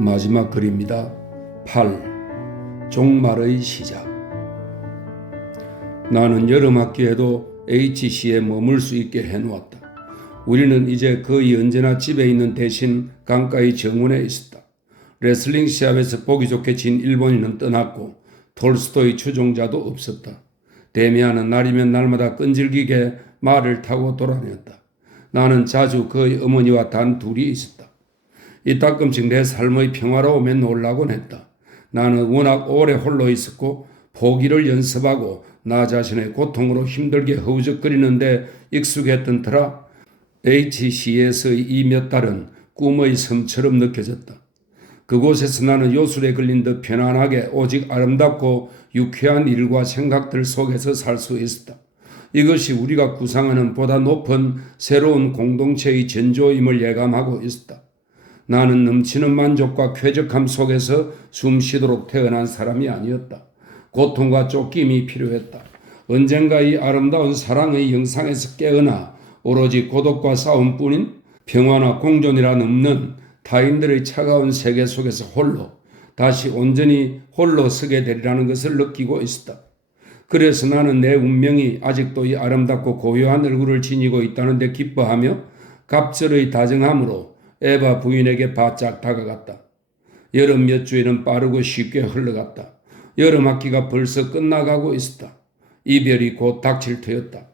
마지막 글입니다. 8. 종말의 시작. 나는 여름 학기에도 HC에 머물 수 있게 해놓았다. 우리는 이제 거의 언제나 집에 있는 대신 강가의 정원에 있었다. 레슬링 시합에서 보기 좋게 진 일본인은 떠났고 톨스토이 추종자도 없었다. 데미안은 날이면 날마다 끈질기게 말을 타고 돌아다녔다. 나는 자주 그의 어머니와 단 둘이 있었다. 이따금씩 내 삶의 평화로움에 놀라곤 했다. 나는 워낙 오래 홀로 있었고 포기를 연습하고 나 자신의 고통으로 힘들게 허우적거리는데 익숙했던 터라 HC에서의 이 몇 달은 꿈의 섬처럼 느껴졌다. 그곳에서 나는 요술에 걸린 듯 편안하게 오직 아름답고 유쾌한 일과 생각들 속에서 살 수 있었다. 이것이 우리가 구상하는 보다 높은 새로운 공동체의 전조임을 예감하고 있었다. 나는 넘치는 만족과 쾌적함 속에서 숨쉬도록 태어난 사람이 아니었다. 고통과 쫓김이 필요했다. 언젠가 이 아름다운 사랑의 영상에서 깨어나 오로지 고독과 싸움뿐인 평화나 공존이란 없는 타인들의 차가운 세계 속에서 홀로 다시 온전히 홀로 서게 되리라는 것을 느끼고 있었다. 그래서 나는 내 운명이 아직도 이 아름답고 고요한 얼굴을 지니고 있다는 데 기뻐하며 갑절의 다정함으로 에바 부인에게 바짝 다가갔다. 여름 몇 주에는 빠르고 쉽게 흘러갔다. 여름 학기가 벌써 끝나가고 있었다. 이별이 곧 닥칠 터였다.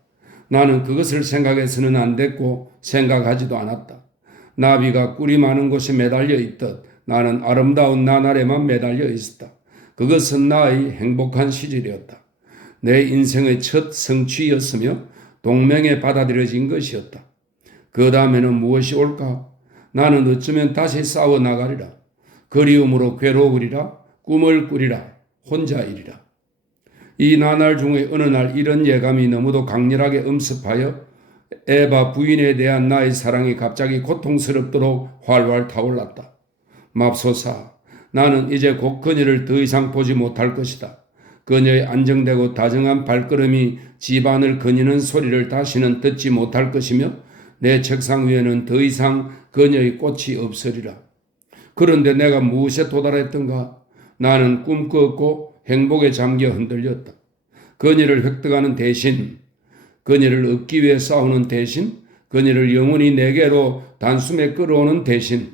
나는 그것을 생각해서는 안 됐고 생각하지도 않았다. 나비가 꿀이 많은 곳에 매달려 있듯 나는 아름다운 나날에만 매달려 있었다. 그것은 나의 행복한 시절이었다. 내 인생의 첫 성취였으며 동맹에 받아들여진 것이었다. 그 다음에는 무엇이 올까? 나는 어쩌면 다시 싸워 나가리라. 그리움으로 괴로우리라. 꿈을 꾸리라. 혼자 이리라. 이 나날 중에 어느 날 이런 예감이 너무도 강렬하게 엄습하여 에바 부인에 대한 나의 사랑이 갑자기 고통스럽도록 활활 타올랐다. 맙소사, 나는 이제 곧 그녀를 더 이상 보지 못할 것이다. 그녀의 안정되고 다정한 발걸음이 집안을 거니는 소리를 다시는 듣지 못할 것이며 내 책상 위에는 더 이상 그녀의 꽃이 없으리라. 그런데 내가 무엇에 도달했던가? 나는 꿈꾸었고 행복에 잠겨 흔들렸다. 그녀를 획득하는 대신, 그녀를 얻기 위해 싸우는 대신, 그녀를 영원히 내게로 단숨에 끌어오는 대신,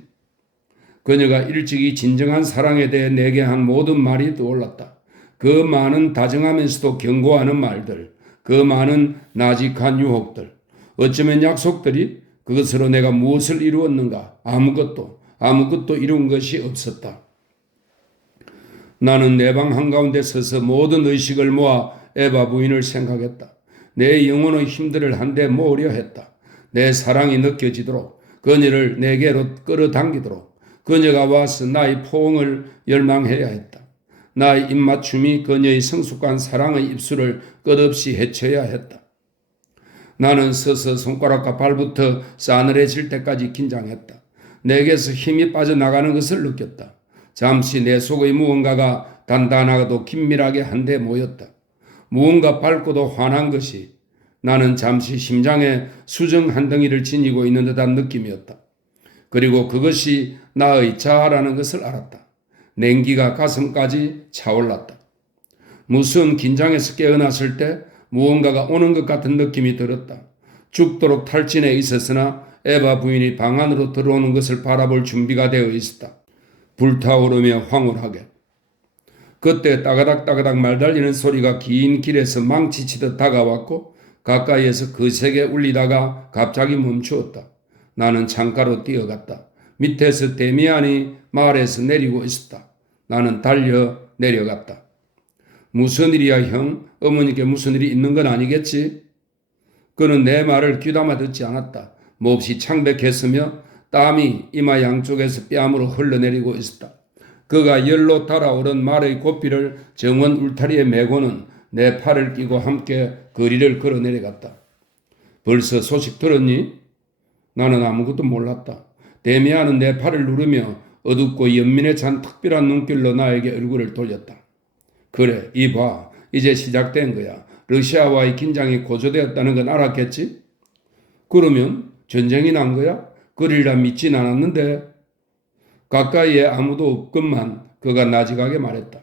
그녀가 일찍이 진정한 사랑에 대해 내게 한 모든 말이 떠올랐다. 그 많은 다정하면서도 경고하는 말들, 그 많은 나직한 유혹들, 어쩌면 약속들이 그것으로 내가 무엇을 이루었는가? 아무것도 이룬 것이 없었다. 나는 내 방 한가운데 서서 모든 의식을 모아 에바 부인을 생각했다. 내 영혼의 힘들을 한데 모으려 했다. 내 사랑이 느껴지도록 그녀를 내게로 끌어당기도록 그녀가 와서 나의 포옹을 열망해야 했다. 나의 입맞춤이 그녀의 성숙한 사랑의 입술을 끝없이 헤쳐야 했다. 나는 서서 손가락과 발부터 싸늘해질 때까지 긴장했다. 내게서 힘이 빠져나가는 것을 느꼈다. 잠시 내 속의 무언가가 단단하고도 긴밀하게 한데 모였다. 무언가 밝고도 환한 것이 나는 잠시 심장에 수정 한 덩이를 지니고 있는 듯한 느낌이었다. 그리고 그것이 나의 자아라는 것을 알았다. 냉기가 가슴까지 차올랐다. 무슨 긴장에서 깨어났을 때 무언가가 오는 것 같은 느낌이 들었다. 죽도록 탈진해 있었으나 에바 부인이 방 안으로 들어오는 것을 바라볼 준비가 되어 있었다. 불타오르며 황홀하게. 그때 따가닥따가닥 말달리는 소리가 긴 길에서 망치치듯 다가왔고 가까이에서 거세게 울리다가 갑자기 멈추었다. 나는 창가로 뛰어갔다. 밑에서 데미안이 마을에서 내리고 있었다. 나는 달려 내려갔다. 무슨 일이야 형? 어머니께 무슨 일이 있는 건 아니겠지? 그는 내 말을 귀담아 듣지 않았다. 몹시 창백했으며 땀이 이마 양쪽에서 뺨으로 흘러내리고 있었다. 그가 열로 달아오른 말의 고삐를 정원 울타리에 메고는 내 팔을 끼고 함께 거리를 걸어 내려갔다. 벌써 소식 들었니? 나는 아무것도 몰랐다. 데미안은 내 팔을 누르며 어둡고 연민에 찬 특별한 눈길로 나에게 얼굴을 돌렸다. 그래, 이봐. 이제 시작된 거야. 러시아와의 긴장이 고조되었다는 건 알았겠지? 그러면 전쟁이 난 거야? 그리라 믿진 않았는데. 가까이에 아무도 없건만 그가 나직하게 말했다.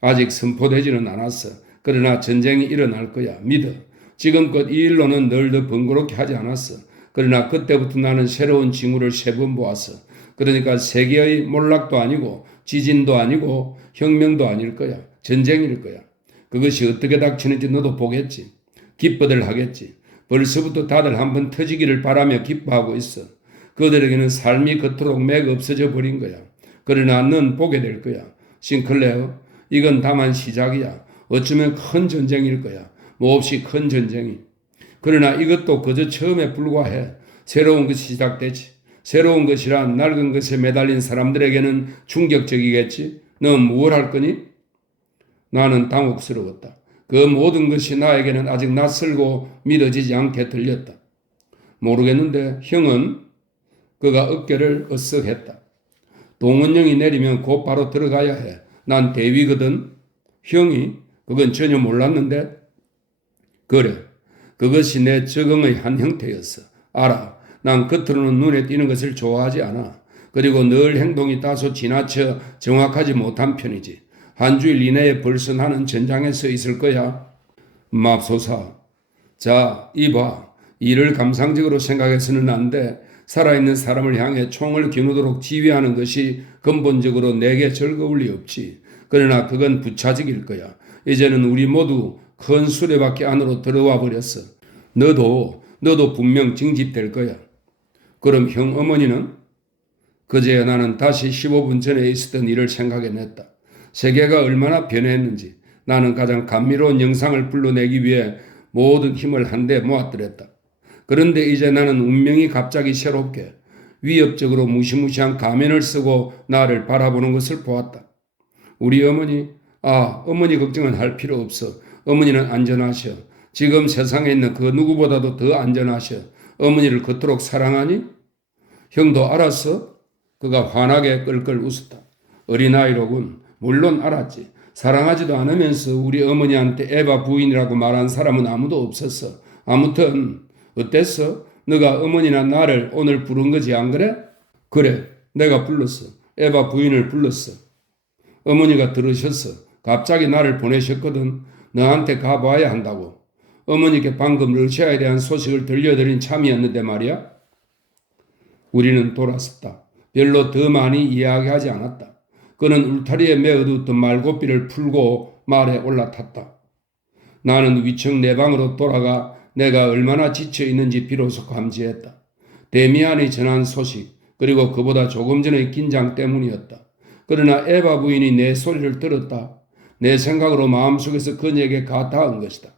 아직 선포되지는 않았어. 그러나 전쟁이 일어날 거야. 믿어. 지금껏 이 일로는 널 더 번거롭게 하지 않았어. 그러나 그때부터 나는 새로운 징후를 3번 보았어. 그러니까 세계의 몰락도 아니고 지진도 아니고 혁명도 아닐 거야. 전쟁일 거야. 그것이 어떻게 닥치는지 너도 보겠지. 기뻐들 하겠지. 벌써부터 다들 한번 터지기를 바라며 기뻐하고 있어. 그들에게는 삶이 그토록 맥 없어져 버린 거야. 그러나 넌 보게 될 거야. 싱클레어, 이건 다만 시작이야. 어쩌면 큰 전쟁일 거야. 몹시 큰 전쟁이. 그러나 이것도 그저 처음에 불과해. 새로운 것이 시작되지. 새로운 것이란 낡은 것에 매달린 사람들에게는 충격적이겠지. 넌 무엇 할 거니? 나는 당혹스러웠다. 그 모든 것이 나에게는 아직 낯설고 믿어지지 않게 들렸다. 모르겠는데 형은 그가 어깨를 으쓱했다. 동원령이 내리면 곧바로 들어가야 해. 난 대위거든. 형이? 그건 전혀 몰랐는데. 그래. 그것이 내 적응의 한 형태였어. 알아. 난 겉으로는 눈에 띄는 것을 좋아하지 않아. 그리고 늘 행동이 다소 지나쳐 정확하지 못한 편이지. 한 주일 이내에 벌써 나는 전장에 서 있을 거야. 맙소사. 자, 이봐. 이를 감상적으로 생각해서는 안 돼. 살아있는 사람을 향해 총을 겨누도록 지휘하는 것이 근본적으로 내게 즐거울 리 없지. 그러나 그건 부차적일 거야. 이제는 우리 모두 큰 수레바퀴 안으로 들어와 버렸어. 너도 분명 징집될 거야. 그럼 형 어머니는? 그제야 나는 다시 15분 전에 있었던 일을 생각해냈다. 세계가 얼마나 변했는지 나는 가장 감미로운 영상을 불러내기 위해 모든 힘을 한데 모았더랬다. 그런데 이제 나는 운명이 갑자기 새롭게 위협적으로 무시무시한 가면을 쓰고 나를 바라보는 것을 보았다. 우리 어머니, 어머니 걱정은 할 필요 없어. 어머니는 안전하셔. 지금 세상에 있는 그 누구보다도 더 안전하셔. 어머니를 그토록 사랑하니? 형도 알았어? 그가 환하게 끌끌 웃었다. 어린아이로군. 물론 알았지. 사랑하지도 않으면서 우리 어머니한테 에바 부인이라고 말한 사람은 아무도 없었어. 아무튼 어땠어? 너가 어머니나 나를 오늘 부른 거지 안 그래? 그래. 내가 불렀어. 에바 부인을 불렀어. 어머니가 들으셨어. 갑자기 나를 보내셨거든. 너한테 가봐야 한다고. 어머니께 방금 러시아에 대한 소식을 들려드린 참이었는데 말이야. 우리는 돌아섰다. 별로 더 많이 이야기하지 않았다. 그는 울타리에 메어두었던 말고삐를 풀고 말에 올라탔다. 나는 위층 내 방으로 돌아가 내가 얼마나 지쳐 있는지 비로소 감지했다. 데미안이 전한 소식 그리고 그보다 조금 전의 긴장 때문이었다. 그러나 에바 부인이 내 소리를 들었다. 내 생각으로 마음속에서 그녀에게 가타한 것이다.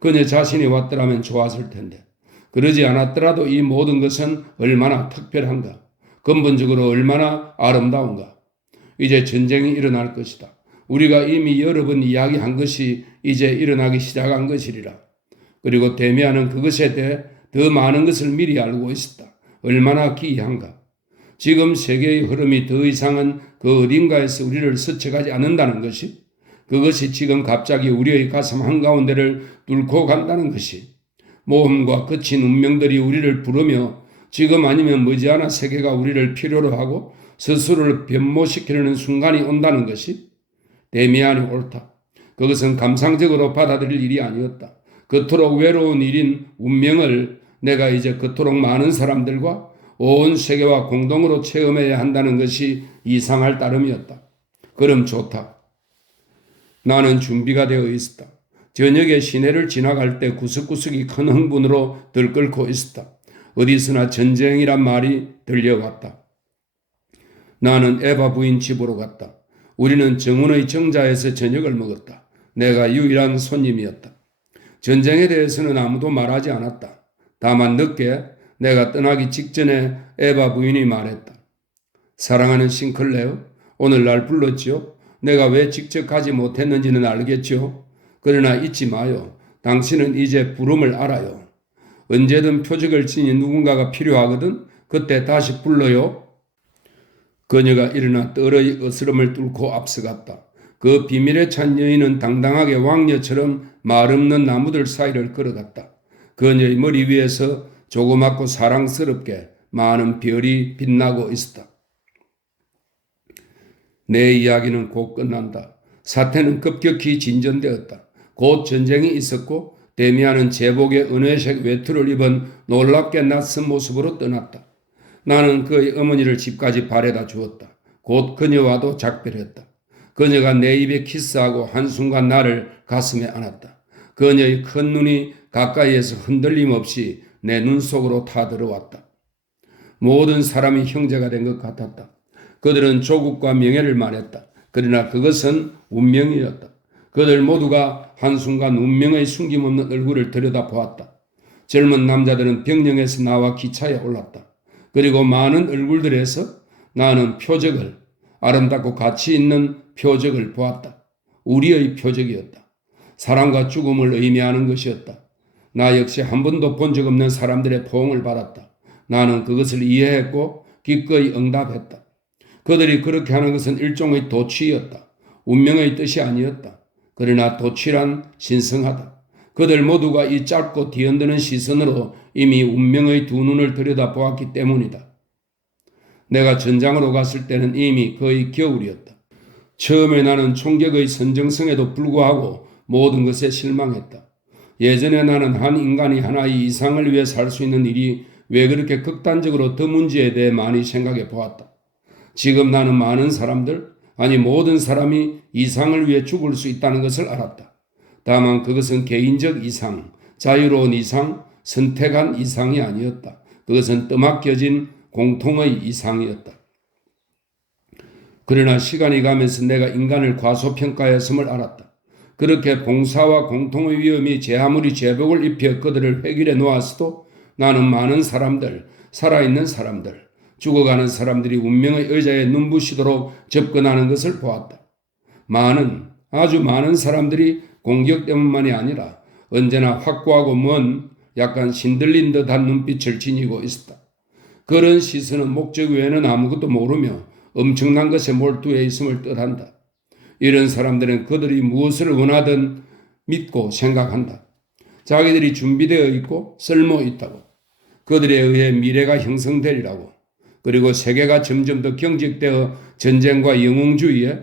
그녀 자신이 왔더라면 좋았을 텐데. 그러지 않았더라도 이 모든 것은 얼마나 특별한가. 근본적으로 얼마나 아름다운가. 이제 전쟁이 일어날 것이다. 우리가 이미 여러 번 이야기한 것이 이제 일어나기 시작한 것이리라. 그리고 데미안은 그것에 대해 더 많은 것을 미리 알고 있었다. 얼마나 기이한가. 지금 세계의 흐름이 더 이상은 그 어딘가에서 우리를 스쳐가지 않는다는 것이, 그것이 지금 갑자기 우리의 가슴 한가운데를 뚫고 간다는 것이, 모험과 거친 운명들이 우리를 부르며 지금 아니면 머지않아 세계가 우리를 필요로 하고 스스로를 변모시키려는 순간이 온다는 것이, 데미안이 옳다. 그것은 감상적으로 받아들일 일이 아니었다. 그토록 외로운 일인 운명을 내가 이제 그토록 많은 사람들과 온 세계와 공동으로 체험해야 한다는 것이 이상할 따름이었다. 그럼 좋다. 나는 준비가 되어 있었다. 저녁에 시내를 지나갈 때 구석구석이 큰 흥분으로 들끓고 있었다. 어디서나 전쟁이란 말이 들려왔다. 나는 에바 부인 집으로 갔다. 우리는 정원의 정자에서 저녁을 먹었다. 내가 유일한 손님이었다. 전쟁에 대해서는 아무도 말하지 않았다. 다만 늦게 내가 떠나기 직전에 에바 부인이 말했다. 사랑하는 싱클레어, 오늘 날 불렀지요? 내가 왜 직접 가지 못했는지는 알겠죠? 그러나 잊지 마요. 당신은 이제 부름을 알아요. 언제든 표적을 지닌 누군가가 필요하거든. 그때 다시 불러요. 그녀가 일어나 떨의 어스름을 뚫고 앞서갔다. 그 비밀에 찬 여인은 당당하게 왕녀처럼 말 없는 나무들 사이를 걸어갔다. 그녀의 머리 위에서 조그맣고 사랑스럽게 많은 별이 빛나고 있었다. 내 이야기는 곧 끝난다. 사태는 급격히 진전되었다. 곧 전쟁이 있었고 데미안은 제복의 은회색 외투를 입은 놀랍게 낯선 모습으로 떠났다. 나는 그의 어머니를 집까지 바래다 주었다. 곧 그녀와도 작별했다. 그녀가 내 입에 키스하고 한순간 나를 가슴에 안았다. 그녀의 큰 눈이 가까이에서 흔들림 없이 내 눈 속으로 타들어왔다. 모든 사람이 형제가 된 것 같았다. 그들은 조국과 명예를 말했다. 그러나 그것은 운명이었다. 그들 모두가 한순간 운명의 숨김없는 얼굴을 들여다보았다. 젊은 남자들은 병영에서 나와 기차에 올랐다. 그리고 많은 얼굴들에서 나는 표적을, 아름답고 가치 있는 표적을 보았다. 우리의 표적이었다. 사랑과 죽음을 의미하는 것이었다. 나 역시 한 번도 본 적 없는 사람들의 포옹을 받았다. 나는 그것을 이해했고 기꺼이 응답했다. 그들이 그렇게 하는 것은 일종의 도취였다. 운명의 뜻이 아니었다. 그러나 도취란 신성하다. 그들 모두가 이 짧고 뒤흔드는 시선으로 이미 운명의 두 눈을 들여다보았기 때문이다. 내가 전장으로 갔을 때는 이미 거의 겨울이었다. 처음에 나는 총격의 선정성에도 불구하고 모든 것에 실망했다. 예전에 나는 한 인간이 하나의 이상을 위해 살 수 있는 일이 왜 그렇게 극단적으로 더 문제에 대해 많이 생각해 보았다. 지금 나는 많은 사람들, 아니 모든 사람이 이상을 위해 죽을 수 있다는 것을 알았다. 다만 그것은 개인적 이상, 자유로운 이상, 선택한 이상이 아니었다. 그것은 떠맡겨진 공통의 이상이었다. 그러나 시간이 가면서 내가 인간을 과소평가했음을 알았다. 그렇게 봉사와 공통의 위험이 제 아무리 제복을 입혀 그들을 획일에 놓았어도 나는 많은 사람들, 살아있는 사람들, 죽어가는 사람들이 운명의 의자에 눈부시도록 접근하는 것을 보았다. 아주 많은 사람들이 공격 때문만이 아니라 언제나 확고하고 먼 약간 신들린 듯한 눈빛을 지니고 있었다. 그런 시선은 목적 외에는 아무것도 모르며 엄청난 것에 몰두해 있음을 뜻한다. 이런 사람들은 그들이 무엇을 원하든 믿고 생각한다. 자기들이 준비되어 있고 쓸모 있다고. 그들에 의해 미래가 형성되리라고. 그리고 세계가 점점 더 경직되어 전쟁과 영웅주의에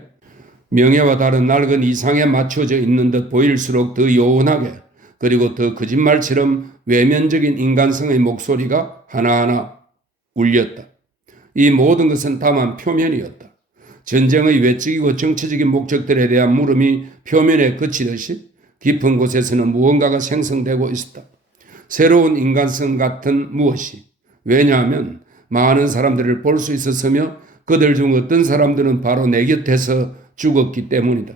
명예와 다른 낡은 이상에 맞춰져 있는 듯 보일수록 더 요원하게 그리고 더 거짓말처럼 외면적인 인간성의 목소리가 하나하나 울렸다. 이 모든 것은 다만 표면이었다. 전쟁의 외적이고 정치적인 목적들에 대한 물음이 표면에 그치듯이 깊은 곳에서는 무언가가 생성되고 있었다. 새로운 인간성 같은 무엇이. 왜냐하면 많은 사람들을 볼 수 있었으며 그들 중 어떤 사람들은 바로 내 곁에서 죽었기 때문이다.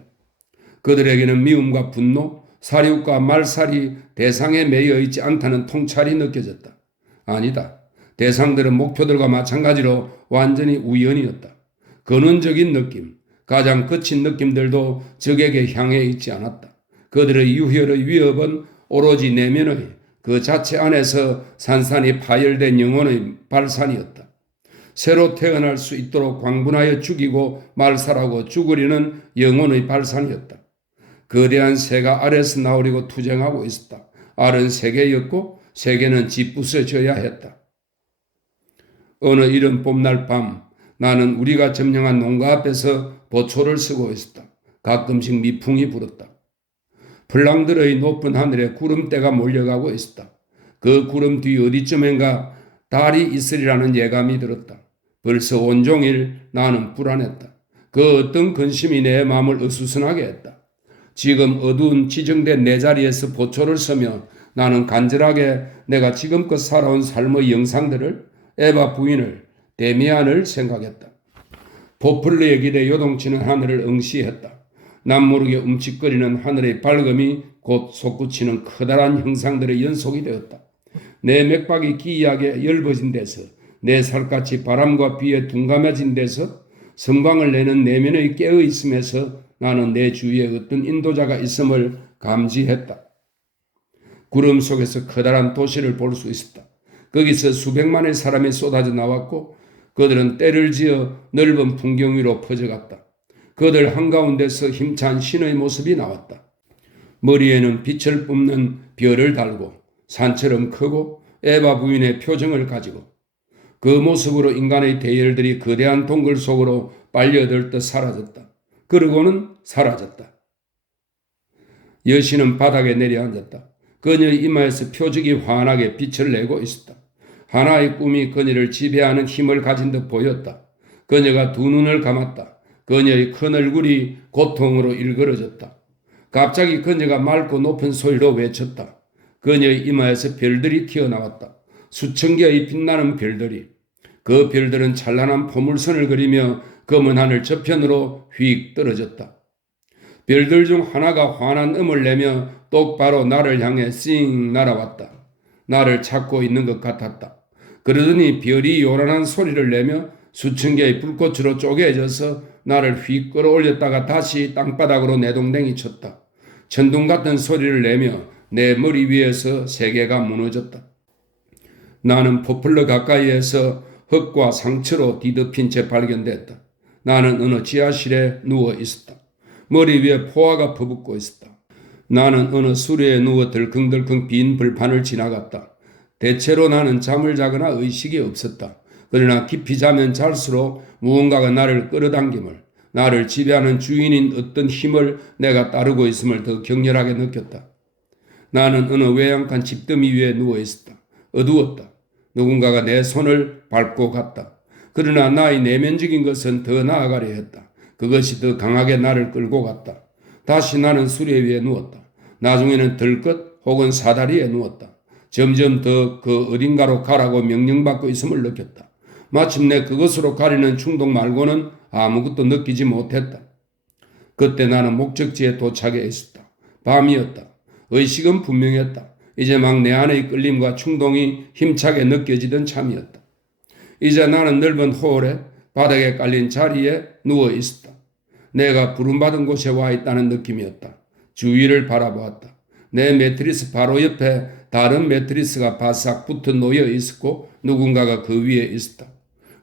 그들에게는 미움과 분노, 사륙과 말살이 대상에 매여 있지 않다는 통찰이 느껴졌다. 아니다. 대상들은 목표들과 마찬가지로 완전히 우연이었다. 근원적인 느낌, 가장 거친 느낌들도 적에게 향해 있지 않았다. 그들의 유혈의 위협은 오로지 내면의 그 자체 안에서 산산이 파열된 영혼의 발산이었다. 새로 태어날 수 있도록 광분하여 죽이고 말살하고 죽으려는 영혼의 발산이었다. 거대한 새가 알에서 나오려고 투쟁하고 있었다. 알은 세계였고 세계는 짓부서져야 했다. 어느 이른 봄날 밤 나는 우리가 점령한 농가 앞에서 보초를 쓰고 있었다. 가끔씩 미풍이 불었다. 블랑들의 높은 하늘에 구름대가 몰려가고 있었다. 그 구름 뒤 어디쯤엔가 달이 있으리라는 예감이 들었다. 벌써 온종일 나는 불안했다. 그 어떤 근심이 내 마음을 어수선하게 했다. 지금 어두운 지정된 내 자리에서 보초를 서며 나는 간절하게 내가 지금껏 살아온 삶의 영상들을 에바 부인을 데미안을 생각했다. 보플러의 길에 요동치는 하늘을 응시했다. 남모르게 움직거리는 하늘의 밝음이 곧 솟구치는 커다란 형상들의 연속이 되었다. 내 맥박이 기이하게 엷어진 데서 내 살갗이 바람과 비에 둔감해진 데서 성광을 내는 내면의 깨어있음에서 나는 내 주위에 어떤 인도자가 있음을 감지했다. 구름 속에서 커다란 도시를 볼 수 있었다. 거기서 수백만의 사람이 쏟아져 나왔고 그들은 때를 지어 넓은 풍경 위로 퍼져갔다. 그들 한가운데서 힘찬 신의 모습이 나왔다. 머리에는 빛을 뿜는 별을 달고 산처럼 크고 에바 부인의 표정을 가지고 그 모습으로 인간의 대열들이 거대한 동굴 속으로 빨려들듯 사라졌다. 그러고는 사라졌다. 여신은 바닥에 내려앉았다. 그녀의 이마에서 표적이 환하게 빛을 내고 있었다. 하나의 꿈이 그녀를 지배하는 힘을 가진 듯 보였다. 그녀가 두 눈을 감았다. 그녀의 큰 얼굴이 고통으로 일그러졌다. 갑자기 그녀가 맑고 높은 소리로 외쳤다. 그녀의 이마에서 별들이 튀어나왔다. 수천 개의 빛나는 별들이. 그 별들은 찬란한 포물선을 그리며 검은 하늘 저편으로 휙 떨어졌다. 별들 중 하나가 환한 음을 내며 똑바로 나를 향해 씩 날아왔다. 나를 찾고 있는 것 같았다. 그러더니 별이 요란한 소리를 내며 수천 개의 불꽃으로 쪼개져서 나를 휙 끌어올렸다가 다시 땅바닥으로 내동댕이 쳤다. 천둥 같은 소리를 내며 내 머리 위에서 세계가 무너졌다. 나는 포플러 가까이에서 흙과 상처로 뒤덮인 채 발견됐다. 나는 어느 지하실에 누워 있었다. 머리 위에 포화가 퍼붓고 있었다. 나는 어느 수레에 누워 덜컹덜컹 빈 불판을 지나갔다. 대체로 나는 잠을 자거나 의식이 없었다. 그러나 깊이 자면 잘수록 무언가가 나를 끌어당김을, 나를 지배하는 주인인 어떤 힘을 내가 따르고 있음을 더 격렬하게 느꼈다. 나는 어느 외양간 집더미 위에 누워 있었다. 어두웠다. 누군가가 내 손을 밟고 갔다. 그러나 나의 내면적인 것은 더 나아가려 했다. 그것이 더 강하게 나를 끌고 갔다. 다시 나는 수레 위에 누웠다. 나중에는 들끝 혹은 사다리에 누웠다. 점점 더 그 어딘가로 가라고 명령받고 있음을 느꼈다. 마침내 그것으로 가려는 충동 말고는 아무것도 느끼지 못했다. 그때 나는 목적지에 도착해 있었다. 밤이었다. 의식은 분명했다. 이제 막 내 안의 끌림과 충동이 힘차게 느껴지던 참이었다. 이제 나는 넓은 홀에 바닥에 깔린 자리에 누워 있었다. 내가 부름받은 곳에 와 있다는 느낌이었다. 주위를 바라보았다. 내 매트리스 바로 옆에 다른 매트리스가 바싹 붙어 놓여 있었고 누군가가 그 위에 있었다.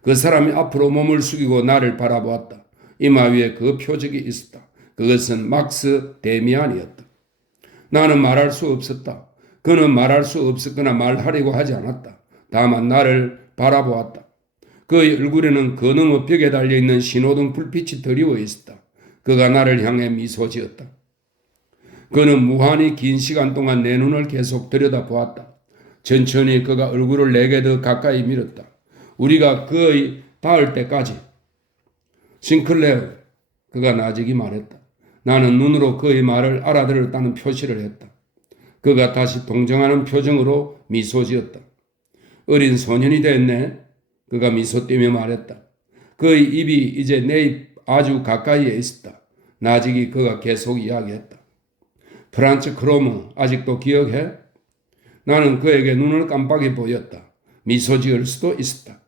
그 사람이 앞으로 몸을 숙이고 나를 바라보았다. 이마 위에 그 표적이 있었다. 그것은 막스 데미안이었다. 나는 말할 수 없었다. 그는 말할 수 없었거나 말하려고 하지 않았다. 다만 나를 바라보았다. 그의 얼굴에는 그 너머 벽에 달려있는 신호등 불빛이 드리워 있었다. 그가 나를 향해 미소 지었다. 그는 무한히 긴 시간 동안 내 눈을 계속 들여다보았다. 천천히 그가 얼굴을 내게 더 가까이 밀었다. 우리가 그의 닿을 때까지. 싱클레어, 그가 나직이 말했다. 나는 눈으로 그의 말을 알아들었다는 표시를 했다. 그가 다시 동정하는 표정으로 미소 지었다. 어린 소년이 됐네. 그가 미소 띄며 말했다. 그의 입이 이제 내 입 아주 가까이에 있었다. 나직이 그가 계속 이야기했다. 프란츠 크로머 아직도 기억해? 나는 그에게 눈을 깜빡이 보였다. 미소 지을 수도 있었다.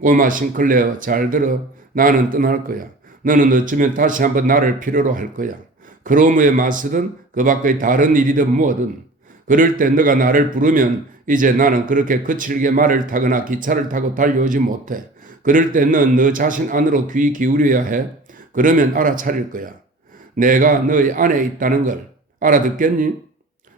꼬마 싱클레어 잘 들어. 나는 떠날 거야. 너는 어쩌면 다시 한번 나를 필요로 할 거야. 크로머에 맞서든 그 밖의 다른 일이든 뭐든. 그럴 때 너가 나를 부르면 이제 나는 그렇게 거칠게 말을 타거나 기차를 타고 달려오지 못해. 그럴 때 넌 너 자신 안으로 귀 기울여야 해. 그러면 알아차릴 거야. 내가 너의 안에 있다는 걸 알아듣겠니?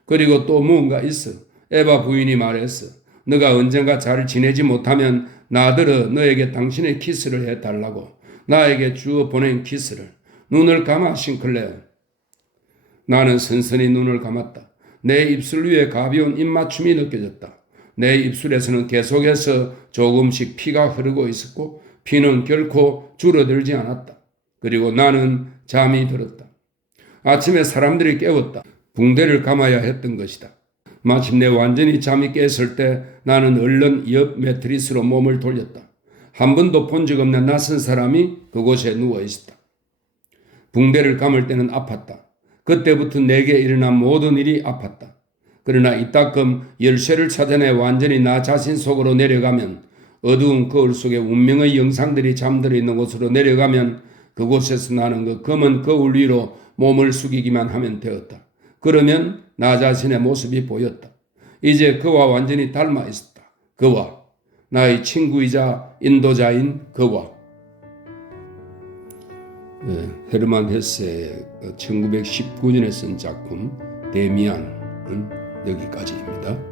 그리고 또 무언가 있어. 에바 부인이 말했어. 너가 언젠가 잘 지내지 못하면 나더러 너에게 당신의 키스를 해달라고. 나에게 주어 보낸 키스를. 눈을 감아 싱클레어. 나는 선선히 눈을 감았다. 내 입술 위에 가벼운 입맞춤이 느껴졌다. 내 입술에서는 계속해서 조금씩 피가 흐르고 있었고 피는 결코 줄어들지 않았다. 그리고 나는 잠이 들었다. 아침에 사람들이 깨웠다. 붕대를 감아야 했던 것이다. 마침내 완전히 잠이 깼을 때 나는 얼른 옆 매트리스로 몸을 돌렸다. 한 번도 본 적 없는 낯선 사람이 그곳에 누워 있었다. 붕대를 감을 때는 아팠다. 그때부터 내게 일어난 모든 일이 아팠다. 그러나 이따금 열쇠를 찾아내 완전히 나 자신 속으로 내려가면 어두운 거울 속에 운명의 영상들이 잠들어 있는 곳으로 내려가면 그곳에서 나는 그 검은 거울 위로 몸을 숙이기만 하면 되었다. 그러면 나 자신의 모습이 보였다. 이제 그와 완전히 닮아 있었다. 그와 나의 친구이자 인도자인 그와. 헤르만 헤세의 1919년에 쓴 작품 데미안은 여기까지입니다.